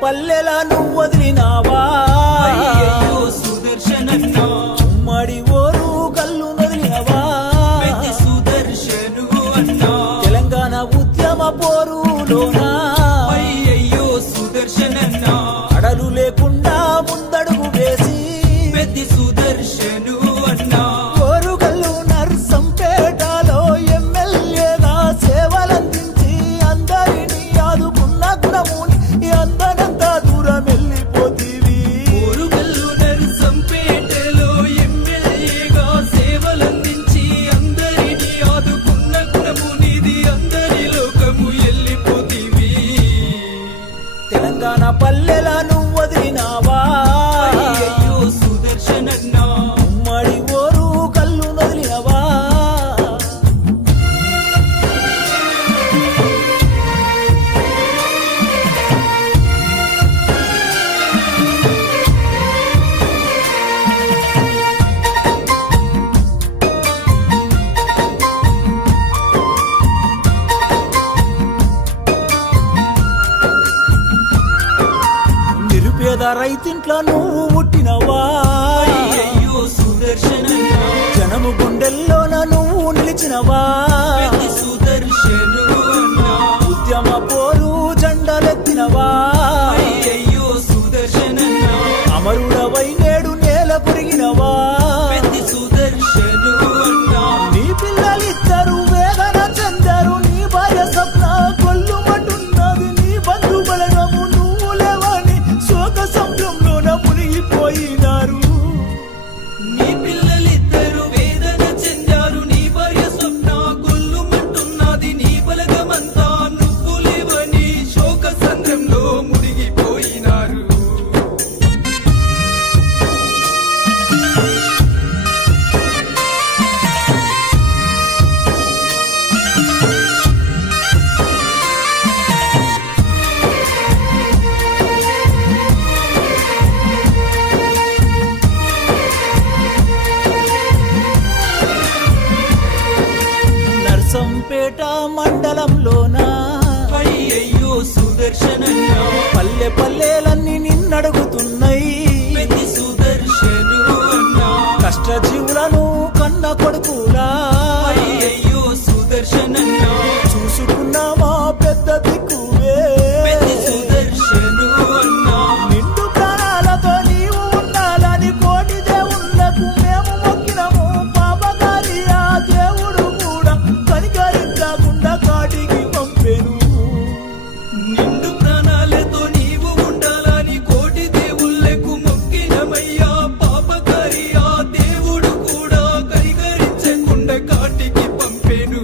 పల్లెల నువ్వు వదిలినావా అయ్యయ్యో సుదర్శనన్నా ఉమ్మడి ఓరు కల్లు నదిలినవా పెద్ది సుదర్శను అన్నా తెలంగాణ ఉద్యమ పోరులోనా అయ్యయ్యో సుదర్శనన్నా అడలు లేకుండా ముందడుగు వేసి పెద్ది సుదర్శను అన్నా ఓరుగల్లు నర్సంపేటలో ఎమ్మెల్యేగా సేవలందించి అందరినీ ఆదుకున్న గుణముని అందనంత దూరం వెళ్ళిపోతీవి ఓరుగల్లు నర్సంపేటలో ఎమ్మెల్యేగా సేవలందించి అందరినీ ఆదుకున్న గుణము నీది అందరి లోకము వెళ్ళిపోతీవి తెలంగాణ పల్లెల నువ్వు వదిలినావా అయ్యయ్యో సుదర్శనన్నా ఉమ్మడి ఓరు కల్లు నదిలినవా నిరుపేద రైతింట్లో నువ్వు పుట్టినవా అయ్యయ్యో సుదర్శనన్నా జనము గుండెల్లోన నువ్వు నిలిచినవా పెద్ది సుదర్శను అన్నా ఉద్యమ పోరు జెండలెత్తినవా అయ్యయ్యో సుదర్శనన్నా అమరుడవై నేడు నేల పురిగినవా పెద్ది సుదర్శను అన్నా నీ పిల్లలిద్దరు వేదన చెందారు నీ భార్య స్వప్న కొల్లుమంటున్నది నీ బంధు బలగము నువ్వు లేవని శోక సంభ్రంలోన మునిగిపోయినారు నీ పిల్లలిద్దరు వేదన చెందారు నీ భార్య స్వప్న కొల్లుమంటున్నది నీ బలగమంతా నువ్వు లేవని శోక సంద్రంలో మునిగిపోయినారు నర్సంపేట మండలంలోన అయ్యయ్యో సుదర్శనన్నా పల్లె పల్లెలన్నీ నిన్నడుగుతున్నాయి పెద్ది సుదర్శను అన్నా కష్టజీవులను కన్న కొడుకులా అయ్యయ్యో సుదర్శనన్నా చూసుకున్నామా పెద్ద దిక్కువే పెద్ది సుదర్శను అన్నా నిండు ప్రాణాలతో నీవు ఉండాలని కోటి దేవుళ్ళకు మేము మొక్కినము పాపకారి ఆ దేవుడు కూడా కనికరించకుండా కాటికి పంపెను నిండు ప్రాణాలతో నీవు ఉండాలని కోటి దేవుళ్ళకు మొక్కినమయ్యా పాపకారి ఆ దేవుడు కూడా కనికరించకుండా కాటికి పంపెను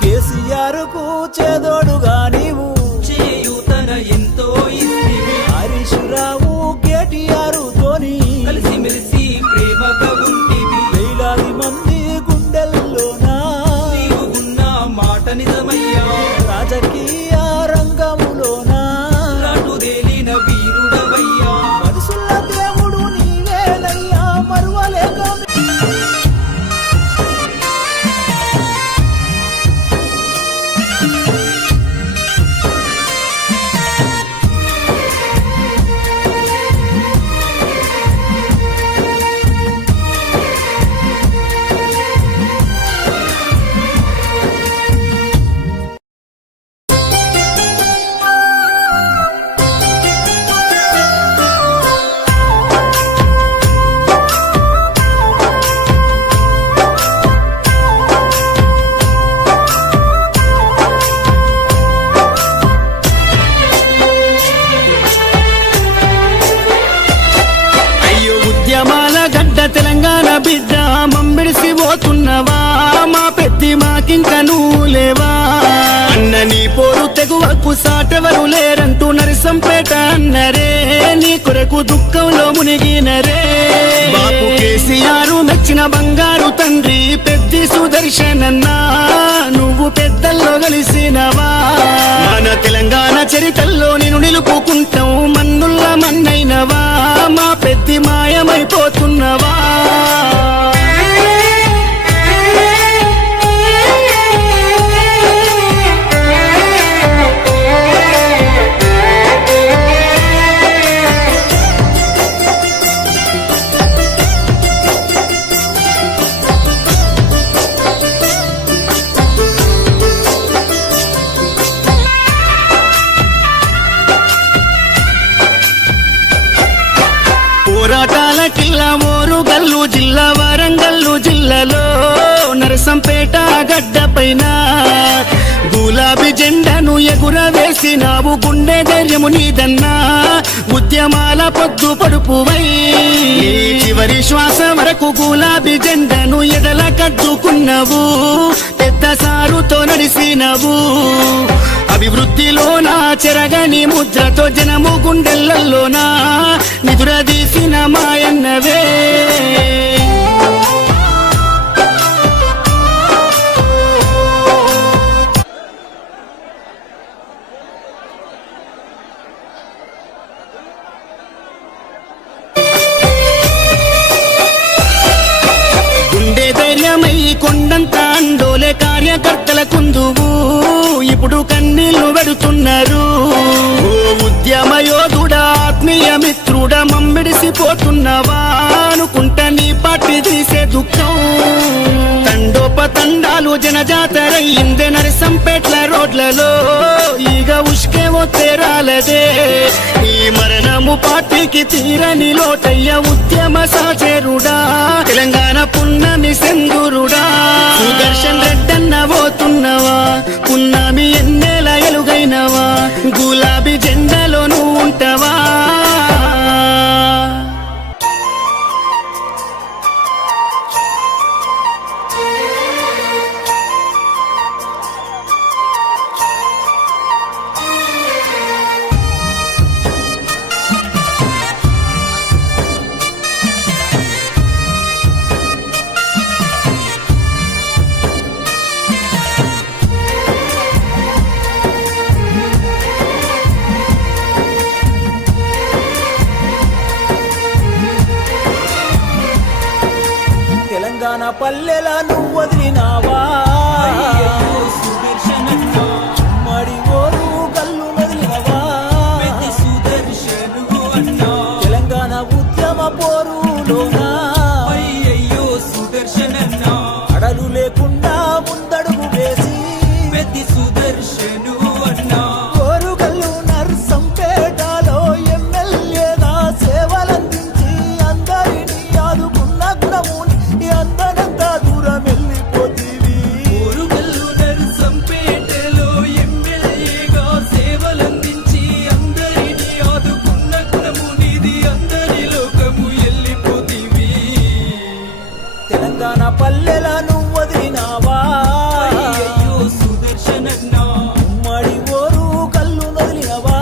కేసీఆర్ కు చేదోడుగా నీవు చేయూతన ఎంతో ఇస్తివి హరీష్ రావు కేటీఆర్ తోని కలిసిమెలిసి ప్రేమగా ఉంటివి వేలాది మంది గుండెల్లోనా నీవు ఉన్న మాట నిజమయ్యా రాజకీయ రంగములోనా రాటుదేలిన వీరుడవయ్యా మనుషుల దేవుడు నీవేనయ్యా మరువలేక తెలంగాణ బిడ్డ మమ్మిడిసి పోతున్నవా మా పెద్ది మాకింక నువ్వు లేవా అన్న నీ పోరు తెగువకు సాటెవరు లేరంటూ నరసంపేట అన్నరే నీ కొరకు దుఃఖంలో మునిగినరే బాపు కేసీఆర్ మెచ్చిన బంగారు తండ్రి పెద్ది సుదర్శనన్నా నువ్వు పెద్దల్లో కలిసినవా మన తెలంగాణ చరితల్లో నేను నిలుపుకుంటాం మన్నుల్ల మన్నైనవా మా పెద్ది మాయమైపోతున్నవా పోరాటాల కిల్లా ఓరుగల్లు జిల్లా వరంగల్లు జిల్లాలో నరసంపేట గడ్డ పైన గులాబీ జెండాను ఎగురవేసినావు గుండె ధైర్యము నీదన్నా ఉద్యమాల పొద్దు పడుపువై నీ చివరి శ్వాస వరకు గులాబీ జెండాను ఎదల కద్దుకున్నావు పెద్ద సారుతో నడిసినవు అభివృద్ధిలోనా చెరగని ముద్రతో జనము గుండెలలోనా నిదురదీసిన మాయన్నవే గుండె ధైర్యమై కొండంత అండోలే కార్యకర్తల కుందువు ఇప్పుడు కన్నీళ్లు పెడుతున్నారు ఓ ఉద్యమ యోధుడా ఆత్మీయ మిత్రుడా మమ్మిడిసిపోతున్నవా అనుకుంటా నీ పార్టీ తీసే దుఃఖం తండోపతండాలు జనజాతరయ్యిందే నరసంపేట్ల రోడ్లలో ఈగ ఉష్కే తేరాలదే ఈ మరణము పార్టీకి తీరని లోటయ్య ఉద్యమ సాచేరుడా తెలంగాణ పున్నమి సెందురుడా సుదర్శన్ రెడ్డన్న పోతున్నవా పున్నమి ఎన్నేల ఎలుగైనవా గులాబీ జెండాలో నువ్వు ఉంటావా తెలంగాణ పల్లెల నువ్వు వదిలినావా అయ్యయ్యో సుదర్శనన్న మడి ఓరు గల్లు వదిలినవా పెద్ది సుదర్శను అన్నా తెలంగాణ ఉద్యమ పోరులోనా అయ్యయ్యో సుదర్శనన్న అడలు లేకుండా ముందడుగు వేసి పెద్ది సుదర్శను అన్నా ఓరుగల్లు నర్సంపేటలో ఎమ్మెల్యేగా సేవలందించి అందరినీ ఆదుకున్న గుణముని అందరంతా దూరం వెళ్ళిపోతీవి ఓరుగల్లు నరసంపేటలో ఎమ్మెల్యేగా సేవలందించి అందరినీ ఆదుకున్న గుణము నీది అందరి లోకము వెళ్ళిపోతీవి తెలంగాణ పల్లెల నువ్వు వదిలినావా అయ్యయ్యో సుదర్శనన్న మడి ఓరు కల్లు వదిలినవా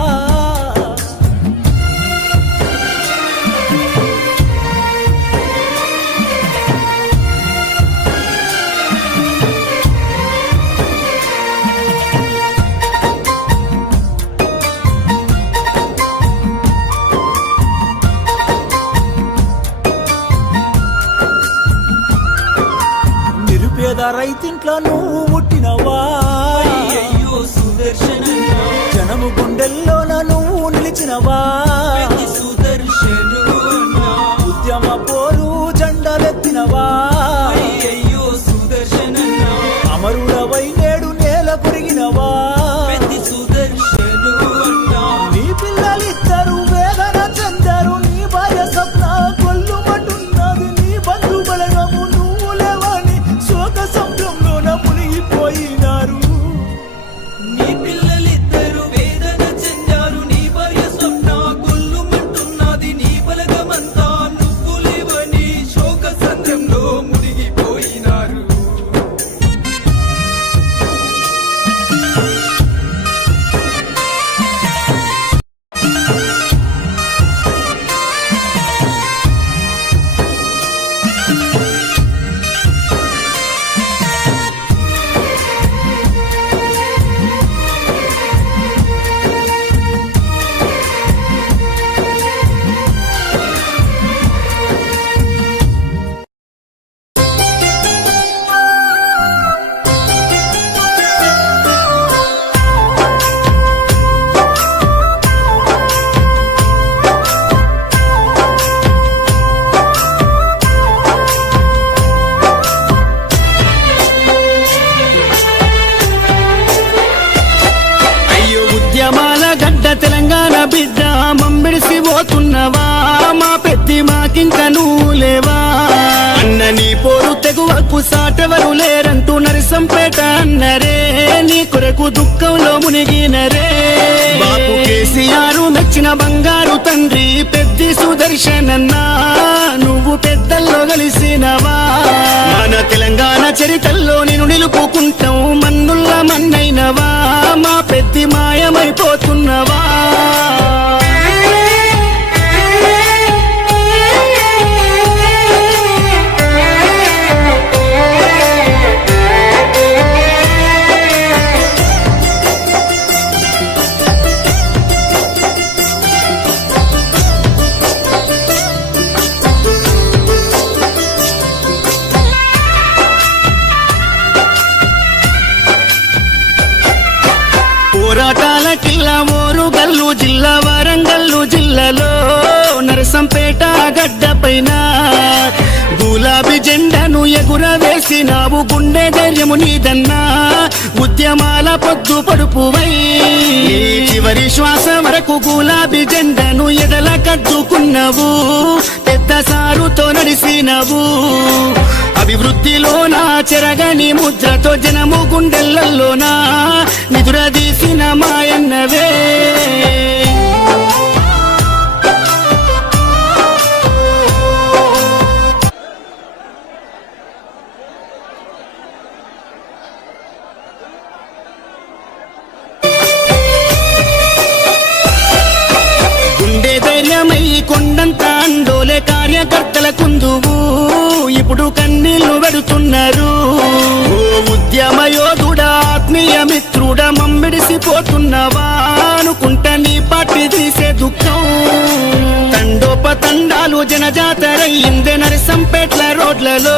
నిరుపేద రైతింట్లో నువ్వు పుట్టినవా అయ్యయ్యో సుదర్శనన్న జనము గుండెల్లోన నువ్వు నిలిచినవా పెద్ది సుదర్శను అన్నా ఉద్యమ పోరు జెండలెత్తినవా అయ్యయ్యో సుదర్శనన్న అమరుడవై నేడు నేల కొరిగినవా పెద్ది సుదర్శను అన్నా నీ పిల్లలిద్దరు వేదన చెందారు నీ భార్య స్వప్న కొల్లుమంటున్నది నీ బంధు బలగము నువ్వు లేవని శోక సంద్రంలోన మునిగిపోయినారు నీ పిల్లలిద్దరు వేదన చెందారు నీ భార్య స్వప్న కొల్లుమంటున్నది నీ బలగమంతా నువ్వు లేవ లేవా అన్న నీ పోరు తెగువకు సాటెవరు లేరంటూ నరసంపేట అన్నరే నీ కొరకు దుఃఖంలో మునిగినరే బాపు కేసీఆర్ మెచ్చిన బంగారు తండ్రి పెద్ది సుదర్శనన్నా నువ్వు పెద్దల్లో కలిసినవా మన తెలంగాణ చరిత్రలో నేను నిలుపుకుంటాం మన్నుల్ల మన్నైనవా మా పెద్ది మాయమైపోతున్నవా పోరాటాల కిల్లా ఓరుగల్లు జిల్లా వరంగల్లు జిల్లాలో నరసంపేట గడ్డ పైన గులాబీ జెండాను ఎగురవేసినావు గుండె ధైర్యము నీదన్నా ఉద్యమాల పొద్దు పడుపువై నీ చివరి శ్వాస వరకు గులాబీ జెండాను ఎదల కద్దుకున్నావు పెద్ద సారుతో నడిసినవు అభివృద్ధిలోనా చెరగని ముద్రతో జనము గుండెలలోనా నిదురదీసిన మాయన్నవే గుండె ధైర్యమై కొండంత అండోలే కార్యకర్తల కుందువు ఇప్పుడు కన్నీళ్లు పెడుతున్నారు ఓ ఉద్యమ యోధుడా ఆత్మీయ మిత్రుడా మమ్మిడిసిపోతున్నవా అనుకుంటా నీ పార్టీ తీసే దుఃఖం తండోపతండాలు జనజాతరయ్యిందే నరసంపేట్ల రోడ్లలో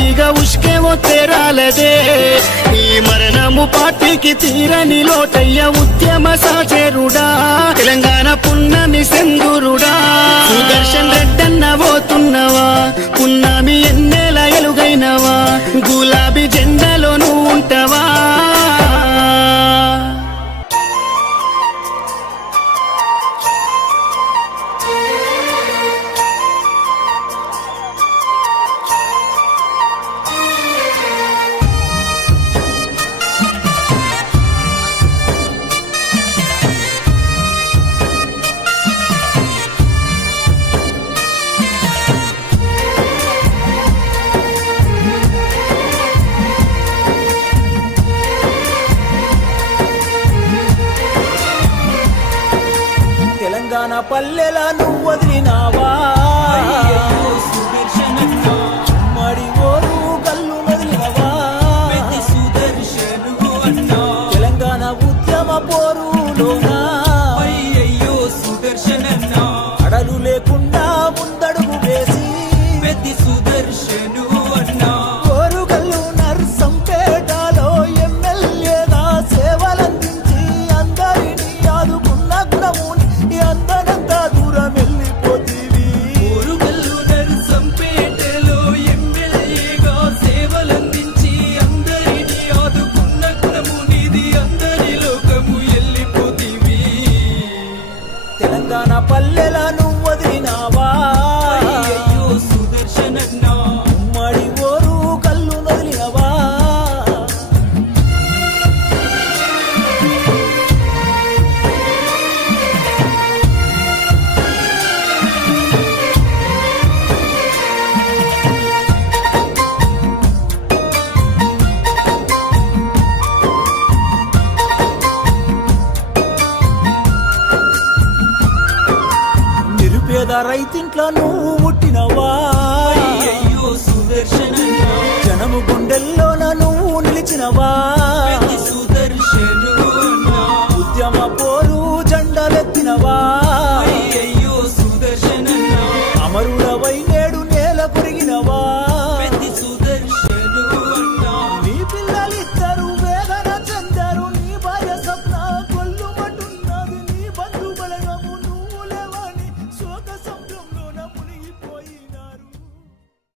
ఈగ ఉష్కేమో తేరాలదే ఈ మరణము పార్టీకి తీరని లోటయ్య ఉద్యమ సాచేరుడా తెలంగాణ పున్నమి సెందురుడా సుదర్శన్ రెడ్డన్న పోతున్నవా పున్నమి ఎన్నేల ఎలుగైనవా గులాబీ జెండాలో నువ్వు ఉంటావా తెలంగాణ పల్లెల నువ్వు వదిలినావా అయ్యయ్యో సుదర్శనన్నా ఉమ్మడి ఓరు కల్లు వదిలినవా పెద్ది సుదర్శను అన్నా తెలంగాణ ఉద్యమ పోరులోనా అయ్యయ్యో సుదర్శనన్నా అడలు లేకుండా ముందడుగు వేసి పెద్ది సుదర్శను అన్నా ఓరుగల్లు నర్సంపేటలో ఎమ్మెల్యేగా సేవలందించి అందరినీ ఆదుకున్న గుణముని అందనంత దూరం వెళ్ళిపోతీవి ఓరుగల్లు నరసంపేటలో ఎమ్మెల్యేగా సేవలందించి అందరినీ ఆదుకున్న గుణము నీది అందరి లోకము వెళ్ళిపోతీవి తెలంగాణ పల్లెల నువ్వు వదిలినావా అయ్యయ్యో సుదర్శనన్నా ఉమ్మడి ఓరు కల్లు వదిలినవా నిరుపేద రైతింట్లో నువ్వు పుట్టినవా అయ్యయ్యో సుదర్శనన్నా జనము గుండెల్లోన నువ్వు నిలిచినవా పెద్ది సుదర్శను అన్నా ఉద్యమ పో